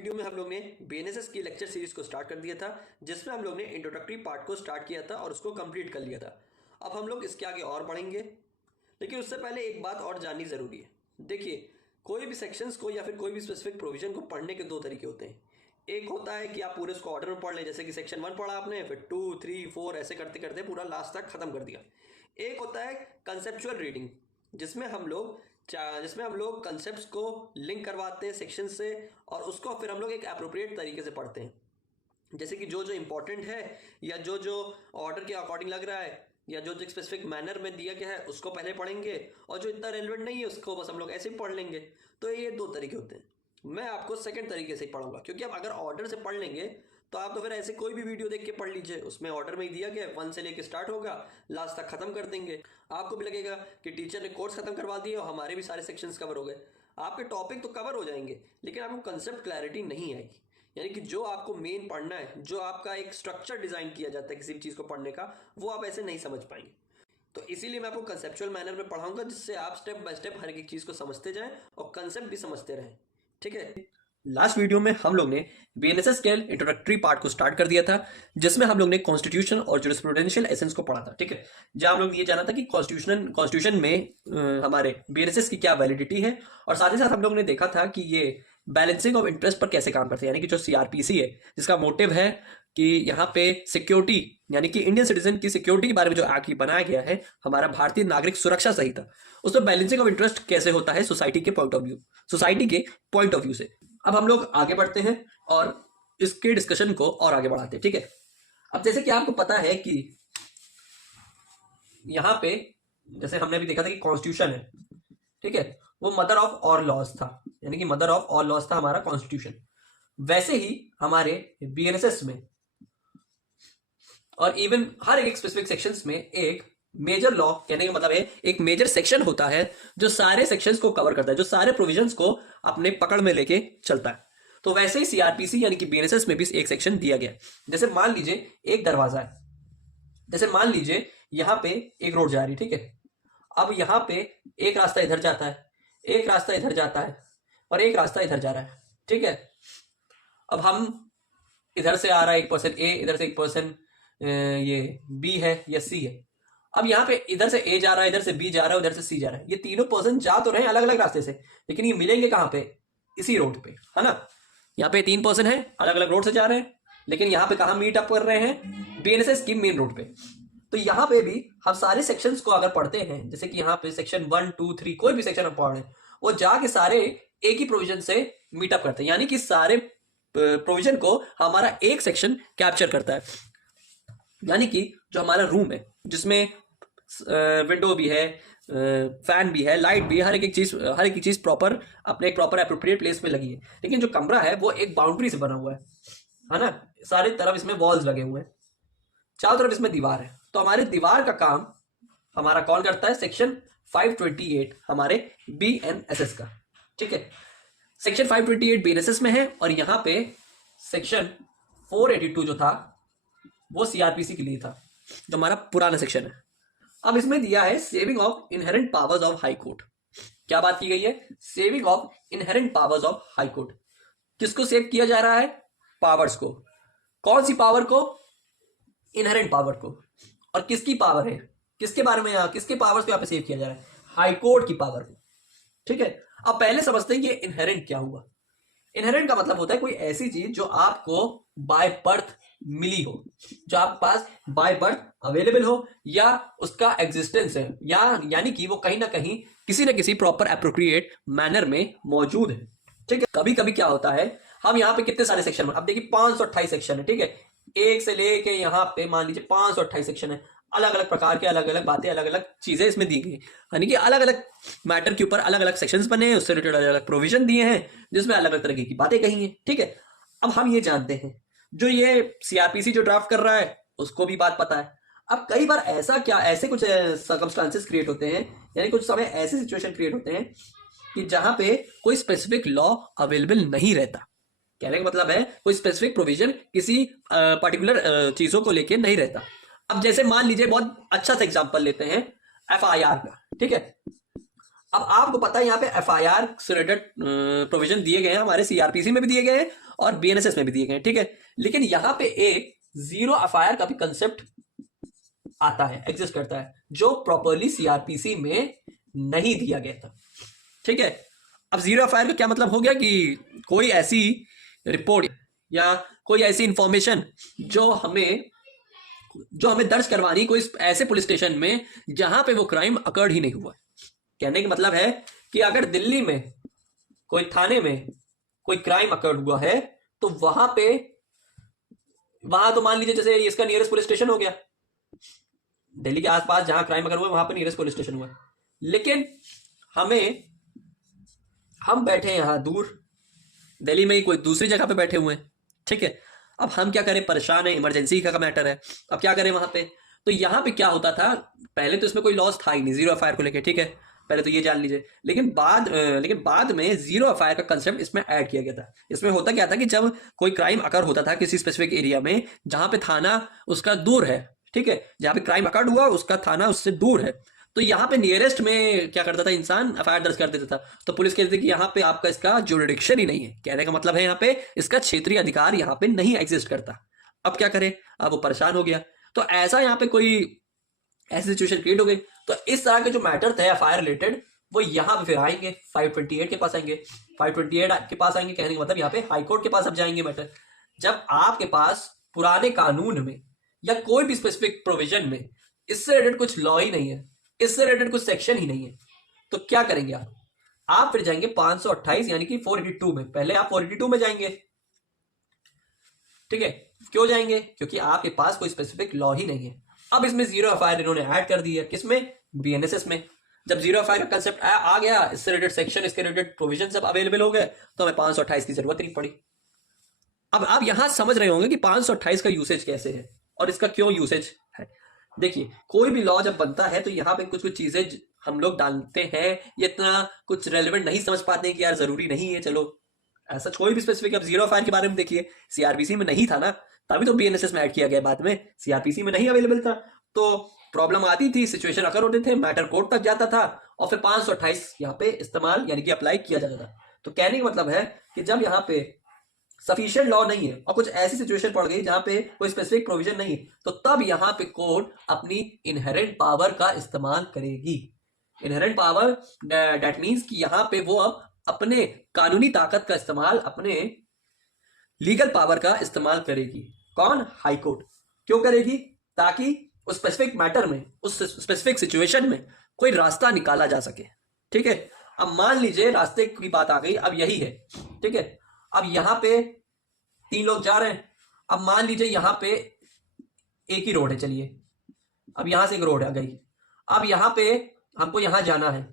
Video में हम लोग ने बीएनएसएस की लेक्चर सीरीज को स्टार्ट कर दिया था, जिसमें हम लोग ने इंट्रोडक्टरी पार्ट को स्टार्ट किया था और उसको कंप्लीट कर लिया था। अब हम लोग इसके आगे और बढ़ेंगे, लेकिन उससे पहले एक बात और जाननी ज़रूरी है। देखिए, कोई भी सेक्शंस को या फिर कोई भी स्पेसिफिक प्रोविजन को पढ़ने के दो तरीके होते हैं। एक होता है कि आप पूरे उसको ऑर्डर में पढ़ लें, जैसे कि सेक्शन 1 पढ़ा आपने, फिर 2, 3, 4 ऐसे करते करते पूरा लास्ट तक खत्म कर दिया। एक होता है कंसेप्चुअल रीडिंग, जिसमें हम लोग कंसेप्ट्स को लिंक करवाते हैं सेक्शन से और उसको फिर हम लोग एक अप्रोप्रिएट तरीके से पढ़ते हैं। जैसे कि जो जो इम्पोर्टेंट है या जो जो ऑर्डर के अकॉर्डिंग लग रहा है या जो जो स्पेसिफिक मैनर में दिया गया है उसको पहले पढ़ेंगे, और जो इतना रेलिवेंट नहीं है उसको बस हम लोग ऐसे ही पढ़ लेंगे। तो ये दो तरीके होते हैं। मैं आपको सेकंड तरीके से ही पढ़ूंगा, क्योंकि अब अगर ऑर्डर से पढ़ लेंगे तो आप तो फिर ऐसे कोई भी वीडियो देख के पढ़ लीजिए, उसमें ऑर्डर में ही दिया गया 1 से लेके स्टार्ट होगा, लास्ट तक खत्म कर देंगे। आपको भी लगेगा कि टीचर ने कोर्स खत्म करवा दिया और हमारे भी सारे सेक्शंस कवर हो गए। आपके टॉपिक तो कवर हो जाएंगे, लेकिन आपको कंसेप्ट क्लैरिटी नहीं आएगी। यानी कि जो आपको मेन पढ़ना है, जो आपका एक स्ट्रक्चर डिजाइन किया जाता है किसी भी चीज को पढ़ने का, वो आप ऐसे नहीं समझ पाएंगे। तो इसीलिए मैं आपको कंसेप्चुअल मैनर में पढ़ाऊंगा, जिससे आप स्टेप बाय स्टेप हर एक चीज को समझते जाएं और कंसेप्ट भी समझते रहें। ठीक है। लास्ट वीडियो में हम लोग ने बीएनएसएस के इंट्रोडक्टरी पार्ट को स्टार्ट कर दिया था, जिसमें हम लोग ने कॉन्स्टिट्यूशन और जूरिस्प्रूडेंशियल एसेंस को पढ़ा था। ठीक है, जहां हम लोग ये जाना था कि कॉन्स्टिट्यूशन में हमारे बीएनएसएस की क्या वैलिडिटी है, और साथ ही साथ हम लोग ने देखा था कि ये बैलेंसिंग ऑफ इंटरेस्ट पर कैसे काम करते हैं। यानी कि जो सीआरपीसी है, जिसका मोटिव है कि यहाँ पे सिक्योरिटी, यानी कि इंडियन सिटीजन की सिक्योरिटी के बारे में जो एक्ट बनाया गया है, हमारा भारतीय नागरिक सुरक्षा संहिता, उसमें बैलेंसिंग ऑफ इंटरेस्ट कैसे होता है सोसाइटी के पॉइंट ऑफ व्यू से। अब हम लोग आगे बढ़ते हैं और इसके डिस्कशन को और आगे बढ़ाते हैं। ठीक है, अब जैसे कि आपको पता है कि यहाँ पे जैसे हमने भी देखा था कि कॉन्स्टिट्यूशन है, ठीक है, वो मदर ऑफ ऑल लॉज था, यानी कि मदर ऑफ ऑल लॉज था हमारा कॉन्स्टिट्यूशन। वैसे ही हमारे बीएनएसएस में और इवन हर एक स्पेसिफिक सेक्शंस में एक मेजर लॉ, कहने का मतलब है एक मेजर सेक्शन होता है जो सारे सेक्शंस को कवर करता है, जो सारे प्रोविजंस को अपने पकड़ में लेके चलता है। तो वैसे ही सीआरपीसी यानी कि बीएनएसएस में भी एक सेक्शन दिया गया है। जैसे मान लीजिए एक दरवाजा है, जैसे मान लीजिए यहां पे एक रोड जा रही, ठीक है। अब यहां पे एक रास्ता इधर जाता है, एक रास्ता इधर जाता है और एक रास्ता इधर जा रहा है, ठीक है। अब हम इधर से आ रहा है एक पर्सन ए, इधर से एक पर्सन ये बी है या सी है। अब यहाँ पे इधर से ए जा रहा है, इधर से बी जा रहा है, उधर से सी जा रहा है। ये तीनों पर्सन जा तो रहे हैं अलग अलग रास्ते से, लेकिन ये मिलेंगे कहाँ पे? इसी रोड पे, है ना। यहाँ पे 3 पर्सन है, अलग अलग रोड से जा रहे हैं, लेकिन यहाँ पे कहाँ मीट अप कर रहे हैं? बीएनएसएस की मेन रोड पे। तो यहाँ पे भी हम सारे सेक्शंस को अगर पढ़ते हैं, जैसे कि यहाँ पे सेक्शन 1, 2, 3 कोई भी सेक्शन हम पढ़ रहे हैं, वो जाके सारे एक ही प्रोविजन से मीटअप करते हैं। यानी कि सारे प्रोविजन को हमारा एक सेक्शन कैप्चर करता है। यानी कि जो हमारा रूम है, जिसमें विंडो भी है, फैन भी है, लाइट भी है, हर एक चीज प्रॉपर अपने एक प्रॉपर एप्रोप्रिएट प्लेस में लगी है। लेकिन जो कमरा है वो एक बाउंड्री से बना हुआ है ना। सारे तरफ इसमें वॉल्स लगे हुए हैं, चारों तरफ इसमें दीवार है। तो हमारे दीवार का काम हमारा कौन करता है? सेक्शन 528 हमारे बीएनएसएस का, ठीक है। सेक्शन 528 बीएनएसएस में है, और यहाँ पे सेक्शन 482 जो था वो सीआरपीसी के लिए था, जो हमारा पुराना सेक्शन है। अब इसमें दिया है saving of inherent powers of high court. क्या बात की गई है? Saving of inherent powers of high court. किसको सेव किया जा रहा है? पावर्स को। कौन सी पावर को? इनहेरेंट पावर को। और किसकी पावर है? किसके बारे में, किसके पावर्स को यहाँ पे सेव किया जा रहा है? हाई कोर्ट की पावर को, ठीक है। अब पहले समझते हैं कि इनहेरेंट क्या हुआ। इनहेरेंट का मतलब होता है कोई ऐसी चीज जो आपको बाय बर्थ मिली हो, जो आपके पास बाय बर्थ अवेलेबल हो, या उसका एग्जिस्टेंस है, यानी कि वो कहीं ना कहीं किसी ना किसी प्रॉपर एप्रोप्रिएट मैनर में मौजूद है, ठीक है। कभी कभी क्या होता है, हम यहाँ पे कितने सारे सेक्शन में, अब देखिए 528 सेक्शन है, ठीक है। एक से लेके यहाँ पे मान लीजिए 528 सेक्शन है, अलग अलग प्रकार के अलग अलग बातें, अलग अलग चीजें इसमें दी गई, यानी कि अलग अलग मैटर के ऊपर अलग अलग सेक्शंस बने हैं, उससे रिलेटेड अलग अलग प्रोविजन दिए हैं, जिसमें अलग अलग तरह की बातें कही हैं, ठीक है। अब हम ये जानते हैं, जो ये सीआरपीसी जो ड्राफ्ट कर रहा है उसको भी बात पता है। अब कई बार ऐसे कुछ सर्कमस्टांसेस क्रिएट होते हैं, यानी कुछ समय ऐसे सिचुएशन क्रिएट होते हैं कि जहां पे कोई स्पेसिफिक लॉ अवेलेबल नहीं रहता। कहने का मतलब है कोई स्पेसिफिक प्रोविजन किसी पर्टिकुलर चीजों को लेके नहीं रहता। अब जैसे मान लीजिए, बहुत अच्छा सा एग्जांपल लेते हैं एफआईआर का, ठीक है। अब आपको पता है यहाँ पे एफआईआर से रिलेटेड प्रोविजन दिए गए हैं, हमारे सीआरपीसी में भी दिए गए हैं और बीएनएसएस में भी दिए गए हैं, ठीक है। लेकिन यहां पे एक जीरो एफआईआर का भी कंसेप्ट आता है, एग्जिस्ट करता है, जो प्रॉपरली सीआरपीसी में नहीं दिया गया था, ठीक है। अब जीरो एफआईआर का क्या मतलब हो गया कि कोई ऐसी रिपोर्ट या कोई ऐसी इंफॉर्मेशन जो हमें दर्ज करवानी कोई ऐसे पुलिस स्टेशन में जहां पे वो क्राइम अकर्ड ही नहीं हुआ। कहने का मतलब है कि अगर दिल्ली में कोई थाने में कोई क्राइम अकर्ड हुआ है तो वहां तो मान लीजिए जैसे इसका नियरेस्ट पुलिस स्टेशन हो गया, दिल्ली के आसपास जहां क्राइम अगर हुआ वहां पर नियरेस्ट पुलिस स्टेशन हुआ। लेकिन हम बैठे यहां दूर दिल्ली में ही कोई दूसरी जगह पे बैठे हुए हैं, ठीक है। अब हम क्या करें, परेशान है, इमरजेंसी का मैटर है, अब क्या करें वहां पे। तो यहां पे क्या होता था, पहले तो इसमें कोई लॉस था ही नहीं जीरो एफआईआर को लेके, ठीक है, पहले तो ये जान लीजिए। लेकिन बाद में जीरो एफआईआर का कंसेप्ट इसमें ऐड किया गया था। इसमें होता क्या था कि जब कोई क्राइम अकर होता था किसी स्पेसिफिक एरिया में जहां पे थाना उसका दूर है, ठीक है, जहां पे क्राइम अकर्ड हुआ उसका थाना उससे दूर है, तो यहाँ पे नियरेस्ट में क्या करता था इंसान, एफआईआर दर्ज कर देता था। तो पुलिस कहती थी कि यहाँ पे आपका इसका जुरिडिक्शन ही नहीं है, कहने का मतलब है यहाँ पे इसका क्षेत्रीय अधिकार यहाँ पे नहीं एग्जिस्ट करता। अब क्या करे, अब वो परेशान हो गया। तो ऐसा यहाँ पे कोई ऐसी सिचुएशन क्रिएट हो गई। तो इस तरह के जो मैटर थे एफआईआर रिलेटेड वो यहाँ पे फिर आएंगे 528 के पास आएंगे। 528 के पास आएंगे कहने का मतलब यहाँ पे हाईकोर्ट के पास अब जाएंगे मैटर। जब आपके पास पुराने कानून में या कोई भी स्पेसिफिक प्रोविजन में इससे रिलेटेड कुछ लॉ ही नहीं है, इससे रिलेटेड कुछ सेक्शन ही नहीं है, तो क्या करेंगे आप फिर जाएंगे 528 यानी कि 482 में। पहले आप 482 में जाएंगे, ठीक है। क्यों जाएंगे, क्योंकि आपके पास कोई स्पेसिफिक लॉ ही नहीं है। अब इसमें जीरो एफआईआर इन्होंने ऐड कर दी है, किसमें, बीएनएसएस में। जब जीरो एफआईआर का कंसेप्ट आ गया, इससे रिलेटेड सेक्शन, इसके रिलेटेड प्रोविजन सब अवेलेबल हो गए, तो हमें 528 की जरूरत नहीं पड़ी। अब आप यहां समझ रहे होंगे कि 528 का यूसेज कैसे है और इसका क्यों यूसेज है। देखिए, कोई भी लॉ जब बनता है तो यहाँ पे कुछ कुछ चीजें हम लोग डालते हैं, ये इतना कुछ रेलेवेंट नहीं समझ पाते हैं कि यार जरूरी नहीं है, चलो ऐसा कोई भी स्पेसिफिक। अब जीरो एफआईआर के बारे में देखिए, सीआरपीसी में नहीं था ना, तभी तो बीएनएसएस में ऐड किया गया, बाद में सीआरपीसी में नहीं अवेलेबल था, तो प्रॉब्लम आती थी, सिचुएशन अकर होते थे, मैटर कोर्ट तक जाता था और फिर 528 यहाँ पे इस्तेमाल यानी कि अप्लाई किया जाता था। तो कहने का मतलब है कि जब यहाँ पे सफिशिएंट लॉ नहीं है और कुछ ऐसी सिचुएशन पड़ गई जहां पे कोई स्पेसिफिक प्रोविजन नहीं है, तो तब यहां पे कोर्ट अपनी इनहेरेंट पावर का इस्तेमाल करेगी। इनहेरेंट पावर दैट मींस कि यहां पे वो अब अपने कानूनी ताकत का इस्तेमाल, अपने लीगल पावर का इस्तेमाल करेगी। कौन, हाई कोर्ट। क्यों करेगी, ताकि उस स्पेसिफिक मैटर में, उस स्पेसिफिक सिचुएशन में कोई रास्ता निकाला जा सके, ठीक है। अब मान लीजिए रास्ते की बात आ गई, अब यही है, ठीक है। अब यहां पे 3 लोग जा रहे हैं, अब मान लीजिए यहां पे एक ही रोड है, चलिए अब यहां से एक रोड आ गई, अब यहां पे हमको यहां जाना है,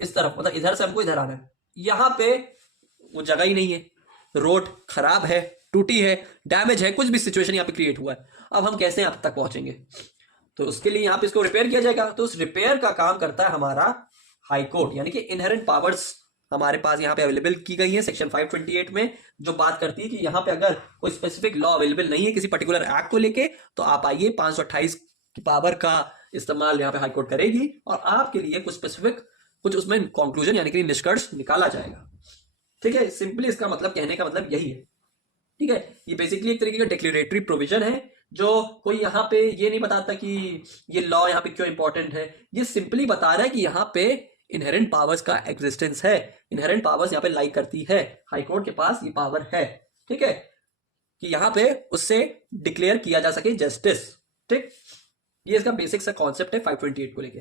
इस तरफ, मतलब इधर से हमको इधर आना है, यहां पे वो जगह ही नहीं है, रोड खराब है, टूटी है, डैमेज है, कुछ भी सिचुएशन यहां पे क्रिएट हुआ है। अब हम कैसे यहां तक पहुंचेंगे, तो उसके लिए यहां पे इसको रिपेयर किया जाएगा। तो उस रिपेयर का काम करता है हमारा हाई कोर्ट, यानी कि इनहेरेंट पावर्स हमारे पास यहाँ पे अवेलेबल की गई है सेक्शन 528 में, जो बात करती है कि यहाँ पे अगर कोई स्पेसिफिक लॉ अवेलेबल नहीं है किसी पर्टिकुलर एक्ट को लेके, तो आप आइए 528 की पावर का इस्तेमाल यहाँ पे हाईकोर्ट करेगी और आपके लिए कुछ स्पेसिफिक, कुछ उसमें कंक्लूजन यानी कि निष्कर्ष निकाला जाएगा, ठीक है। सिंपली इसका मतलब, कहने का मतलब यही है, ठीक है। ये बेसिकली एक तरीके का डिक्लेरेटरी प्रोविजन है, जो कोई यहाँ पे ये नहीं बताता कि ये लॉ यहाँ पे क्यों इंपॉर्टेंट है, ये सिंपली बता रहा है कि यहाँ पे इनहेरेंट पावर्स का एग्जिस्टेंस है, इनहेरेंट पावर्स यहाँ पे लाई करती है, हाईकोर्ट के पास ये पावर है, ठीक है, कि यहाँ पे उससे डिक्लेयर किया जा सके जस्टिस, ठीक। ये इसका बेसिक सा कॉन्सेप्ट है 528 को लेके।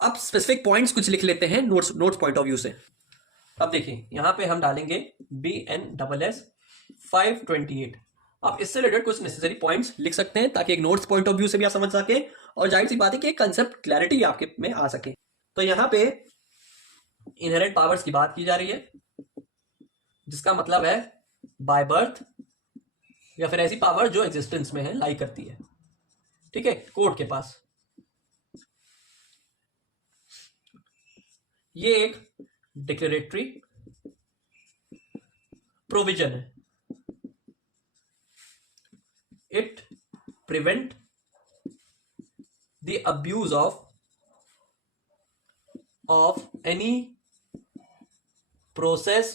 अब स्पेसिफिक पॉइंट्स कुछ लिख लेते हैं नोट्स पॉइंट ऑफ व्यू से। अब देखिए यहाँ पे हम डालेंगे BNSS 528। अब इससे रिलेटेड कुछ नेसेसरी पॉइंट्स लिख सकते हैं ताकि एक नोट्स पॉइंट ऑफ व्यू से भी आप समझ सके और जाहिर सी बात है कि कंसेप्ट क्लैरिटी आपके में आ सके। तो यहां पे इनहेरेंट पावर्स की बात की जा रही है, जिसका मतलब है बाय बर्थ या फिर ऐसी पावर जो एग्जिस्टेंस में है, लाई करती है, ठीक है, कोर्ट के पास। ये एक डिक्लेरेटरी प्रोविजन है, it prevent the abuse of any process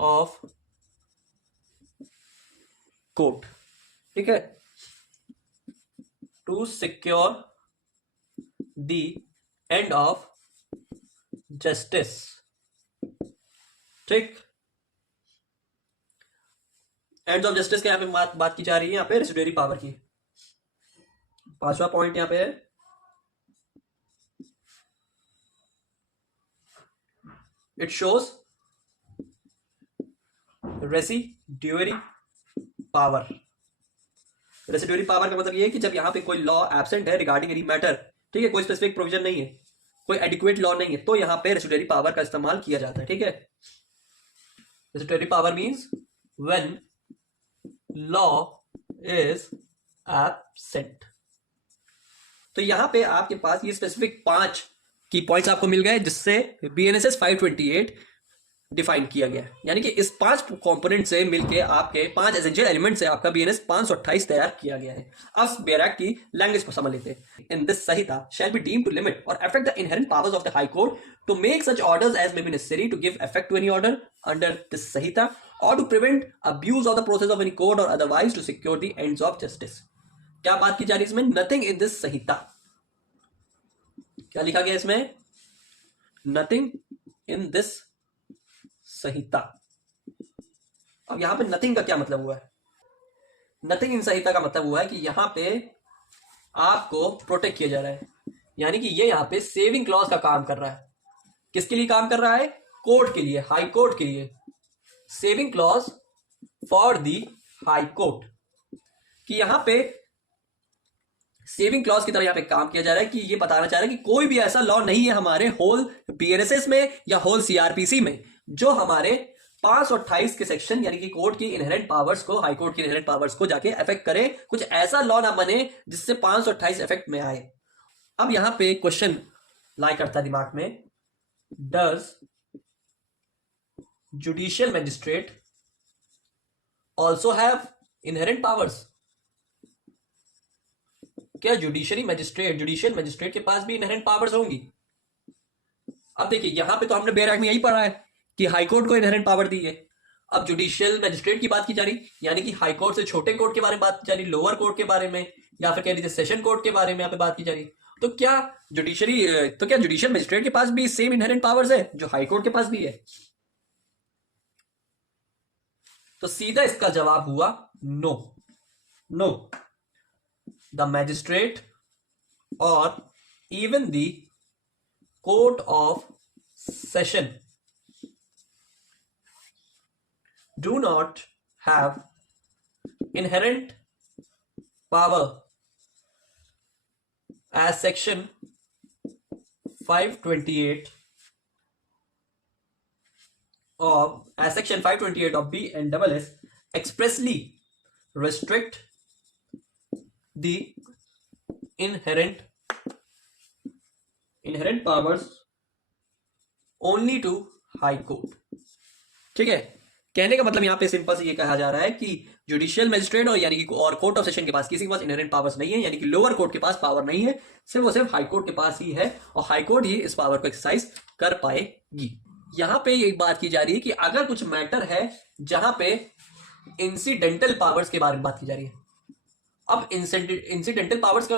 of court, ठीक है, to secure the end of justice, ठीक। एंड ऑफ जस्टिस के यहां पे बात की जा रही है यहां पे रेसिडुअरी पावर की। पांचवा पॉइंट यहां पे है it shows residuary power. Residuary power का मतलब ये है कि जब यहां पे कोई लॉ एब्सेंट है रिगार्डिंग एनी मैटर, ठीक है, कोई स्पेसिफिक प्रोविजन नहीं है, कोई एडिक्वेट लॉ नहीं है, तो यहां पे रेसिडुअरी पावर का इस्तेमाल किया जाता है, ठीक है। Residuary power means when law is absent. तो यहां पे आपके पास ये स्पेसिफिक 5 की पॉइंट्स आपको मिल गए जिससे BNSS 528 डिफाइन किया गया, यानी कि इस 5 कंपोनेंट से मिलके आपके 5 एसेंशियल एलिमेंट से आपका BNS 528 तैयार किया गया है। अब बेरैक की लैंग्वेज को समझ लेते हैं। In this Sanhita shall be deemed to limit or affect the inherent powers of the high court to make such orders as may be necessary to give effect to any order under this Sanhita or to prevent abuse of the process of any court or otherwise to secure the ends of justice. क्या बात की जा रही है इसमें? Nothing in this संहिता, क्या लिखा गया इसमें? नथिंग इन दिस संहिता। अब यहां पे नथिंग का क्या मतलब हुआ है? नथिंग इन संहिता का मतलब हुआ है कि यहां पे आपको प्रोटेक्ट किया जा रहा है, यानी कि ये यहां पे सेविंग क्लॉज का काम कर रहा है। किसके लिए काम कर रहा है? कोर्ट के लिए, हाई कोर्ट के लिए। Saving clause for the high court, कि यहां पे सेविंग क्लॉज की तरह यहां पे काम किया जा रहा है, कि ये बताना चाह रहा है कि कोई भी ऐसा लॉ नहीं है हमारे होल BNSS में या होल CRPC में जो हमारे 528 के सेक्शन यानी कि कोर्ट की इनहेरेंट पावर्स को, हाई कोर्ट की इनहेरेंट पावर्स को जाके अफेक्ट करे। कुछ ऐसा लॉ ना बने जिससे 528 इफेक्ट में आए। अब यहां पे क्वेश्चन लाई करता है दिमाग में, does judicial magistrate also have inherent powers? क्या जुडिशियल मैजिस्ट्रेट के पास भी इनहेरेंट पावर्स होंगी? अब देखिए यहां पे तो हमने बेयर एक्ट में यही पढ़ा है कि हाई कोर्ट को इनहेरेंट पावर दी है। अब जुडिशियल मैजिस्ट्रेट की बात की जा रही, यानी कि हाई कोर्ट से छोटे कोर्ट के बारे में बात की जा रही, लोअर कोर्ट के बारे में, या फिर कह लीजिए सेशन कोर्ट के बारे में यहाँ पे बात की जा रही। तो क्या जुडिशियल मैजिस्ट्रेट के पास भी सेम इनहेरेंट पावर्स है जो हाई कोर्ट के पास भी है? तो सीधा इसका जवाब हुआ no. The magistrate or even the court of session do not have inherent power as section 528 of BNSS expressly restrict the inherent powers only to high court। ठीक है, कहने का मतलब यहां पे सिंपल से ये कहा जा रहा है कि जुडिशियल मैजिस्ट्रेट और यानी कि और कोर्ट ऑफ सेशन के पास किसी के पास इनहेरेंट पावर्स नहीं है, यानी कि लोअर कोर्ट के पास पावर नहीं है, सिर्फ और सिर्फ हाई कोर्ट के पास ही है और हाई कोर्ट ही इस पावर को एक्सरसाइज कर पाएगी। यहां पे एक बात की जा रही है कि अगर कुछ मैटर है जहां पे इंसिडेंटल पावर्स के बारे में बात की जा रही है। अब इंसिडेंटल पावर्स का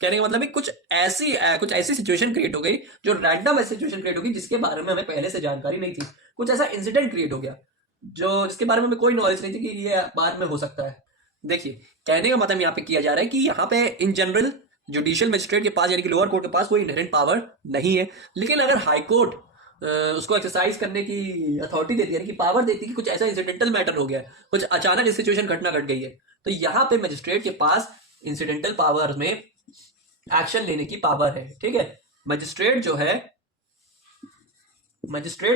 कहने का मतलब है कुछ ऐसी सिचुएशन क्रिएट हो गई, जो रैंडम ऐसी सिचुएशन क्रिएट हो गई जिसके बारे में हमें पहले से जानकारी नहीं थी। कुछ ऐसा इंसिडेंट क्रिएट हो गया जिसके बारे में हमें कोई नॉलेज नहीं थी कि ये बाद में हो सकता है। देखिए कहने का मतलब यहाँ पे किया जा रहा है कि यहाँ पे इन जनरल जुडिशियल मैजिस्ट्रेट के पास यानी कि लोअर कोर्ट के पास कोई इनहेरेंट पावर नहीं है, लेकिन अगर हाई कोर्ट उसको एक्सरसाइज करने की अथॉरिटी देती है, यानी कि पावर देती है कि कुछ ऐसा इंसिडेंटल मैटर हो गया, कुछ अचानक सिचुएशन घटना घट गई है, तो यहाँ पे मैजिस्ट्रेट के पास इंसिडेंटल पावर में एक्शन लेने की पावर है। ठीक है, मैजिस्ट्रेट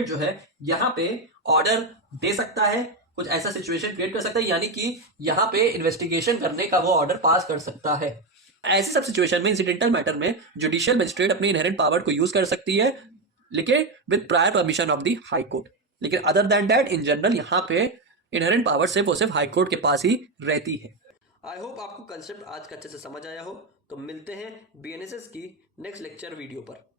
जो है यहाँ पे ऑर्डर दे सकता है, कुछ ऐसा सिचुएशन क्रिएट कर सकता है, यानी कि यहाँ पे इन्वेस्टिगेशन करने का वो ऑर्डर पास कर सकता है। ऐसी सब सिचुएशन में इंसिडेंटल मैटर में जुडिशियल मैजिस्ट्रेट अपनी इनहेरेंट पावर को यूज कर सकती है, लेकिन with prior permission of the high court. लेकिन other than that in general यहाँ पे इनहेरेंट पावर सिर्फ और सिर्फ हाई कोर्ट के पास ही रहती है। आई होप आपको कंसेप्ट आज का अच्छे से समझ आया हो। तो मिलते हैं BNSS की नेक्स्ट लेक्चर वीडियो पर।